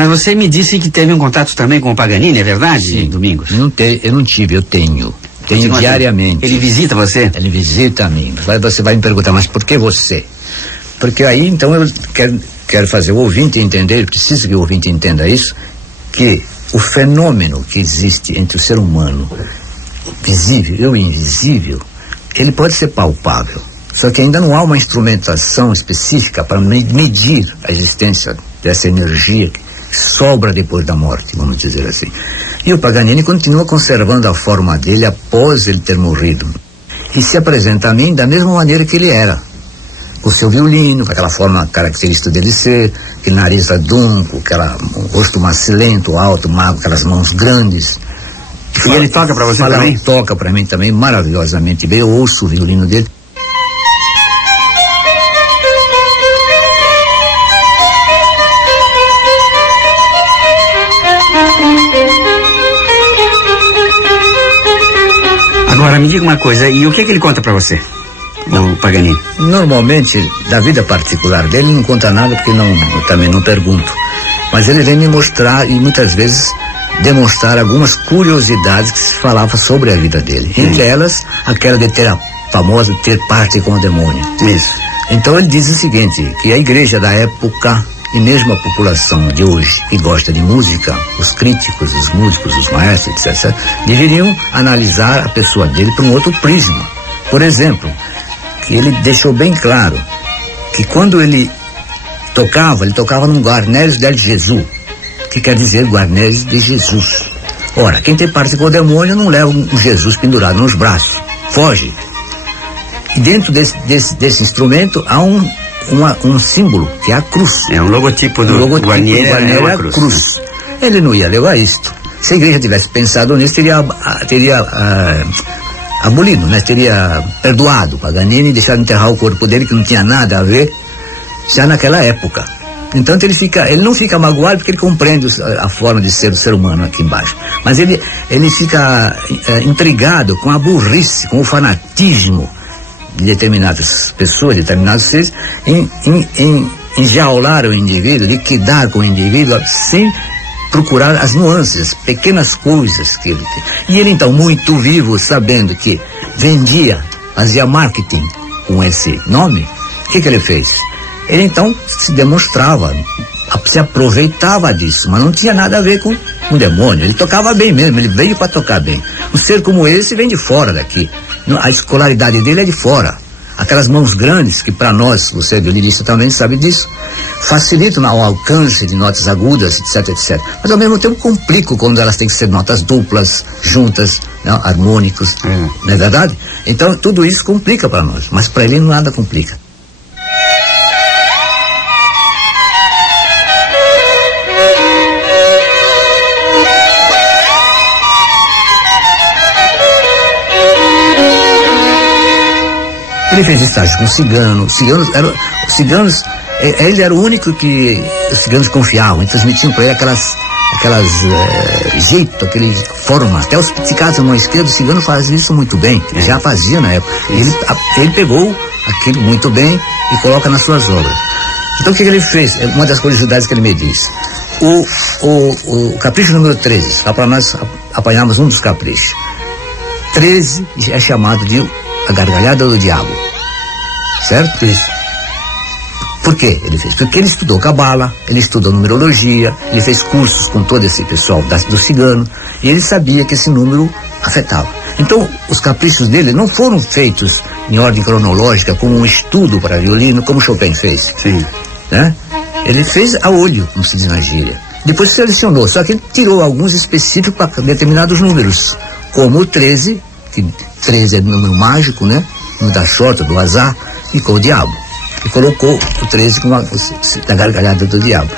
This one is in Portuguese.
Mas você me disse que teve um contato também com o Paganini, é verdade, Sim. Domingos? Eu não tive, eu tenho. Tenho diariamente. Ele visita você? Ele visita a mim. Agora você vai me perguntar, mas por que você? Porque aí, então, eu quero fazer o ouvinte entender, preciso que o ouvinte entenda isso, que o fenômeno que existe entre o ser humano, visível e invisível, ele pode ser palpável. Só que ainda não há uma instrumentação específica para medir a existência dessa energia que sobra depois da morte, vamos dizer assim. E o Paganini continua conservando a forma dele após ele ter morrido. E se apresenta a mim da mesma maneira que ele era. Com seu violino, com aquela forma característica dele ser, aquele nariz adunco, um rosto macilento, alto, magro, aquelas mãos grandes. E ele toca pra você também? Toca pra mim também, maravilhosamente bem. Eu ouço o violino dele. Agora, me diga uma coisa, e o que ele conta pra você, o Paganini? Normalmente, da vida particular dele, não conta nada, porque eu também não pergunto. Mas ele vem me mostrar, e muitas vezes demonstrar algumas curiosidades que se falava sobre a vida dele. Entre elas, aquela de ter a famosa ter parte com o demônio. Isso. Então ele diz o seguinte, que a igreja da época e mesmo a população de hoje que gosta de música, os críticos, os músicos, os maestros, etc., deveriam analisar a pessoa dele por um outro prisma. Por exemplo, que ele deixou bem claro que quando ele tocava num Guarnerius del Jesus, que quer dizer Guarnerius de Jesus. Ora, quem tem parte com o demônio não leva um Jesus pendurado nos braços, foge. E dentro desse instrumento há um símbolo, que é a cruz. É um logotipo do Guarnieri, é uma cruz. Ele não ia levar isto. Se a igreja tivesse pensado nisso, teria abolido, né? Teria perdoado Paganini e deixado enterrar o corpo dele, que não tinha nada a ver, já naquela época. Então ele não fica magoado, porque ele compreende a forma de ser do ser humano aqui embaixo. Mas ele fica intrigado com a burrice, com o fanatismo de determinadas pessoas, de determinados seres, em enjaular o indivíduo, liquidar com o indivíduo, sem procurar as nuances, pequenas coisas que ele tem. E ele, então, muito vivo, sabendo que fazia marketing com esse nome, o que ele fez? Ele, então, se demonstrava, se aproveitava disso, mas não tinha nada a ver com o demônio. Ele tocava bem mesmo, ele veio para tocar bem. Um ser como esse vem de fora daqui. A escolaridade dele é de fora. Aquelas mãos grandes, que para nós, você é violinista também sabe disso, facilitam o alcance de notas agudas, etc, etc. Mas ao mesmo tempo complicam quando elas têm que ser notas duplas, juntas, não, harmônicos, não é verdade? Então tudo isso complica para nós, mas para ele nada complica. Ele fez estágio com ciganos, ele era o único que os ciganos confiavam, e transmitiam para ele aquelas jeito, aquele forma, até os psiquiatras da mão esquerda, o cigano fazia isso muito bem, já fazia na época. Ele pegou aquilo muito bem e coloca nas suas obras. Então o que ele fez? Uma das curiosidades que ele me diz, o capricho número 13, só para nós apanharmos um dos caprichos. 13 é chamado de a gargalhada do diabo, certo? Isso. Por que ele fez? Porque ele estudou cabala, ele estudou numerologia, ele fez cursos com todo esse pessoal do cigano, e ele sabia que esse número afetava. Então, os caprichos dele não foram feitos em ordem cronológica, como um estudo para violino, como Chopin fez. Sim. Né? Ele fez a olho, como se diz na gíria. Depois selecionou, só que ele tirou alguns específicos para determinados números, como o 13, que 13 é número mágico, né? Número da chota, do azar, e com o diabo. E colocou o 13 com a gargalhada do diabo.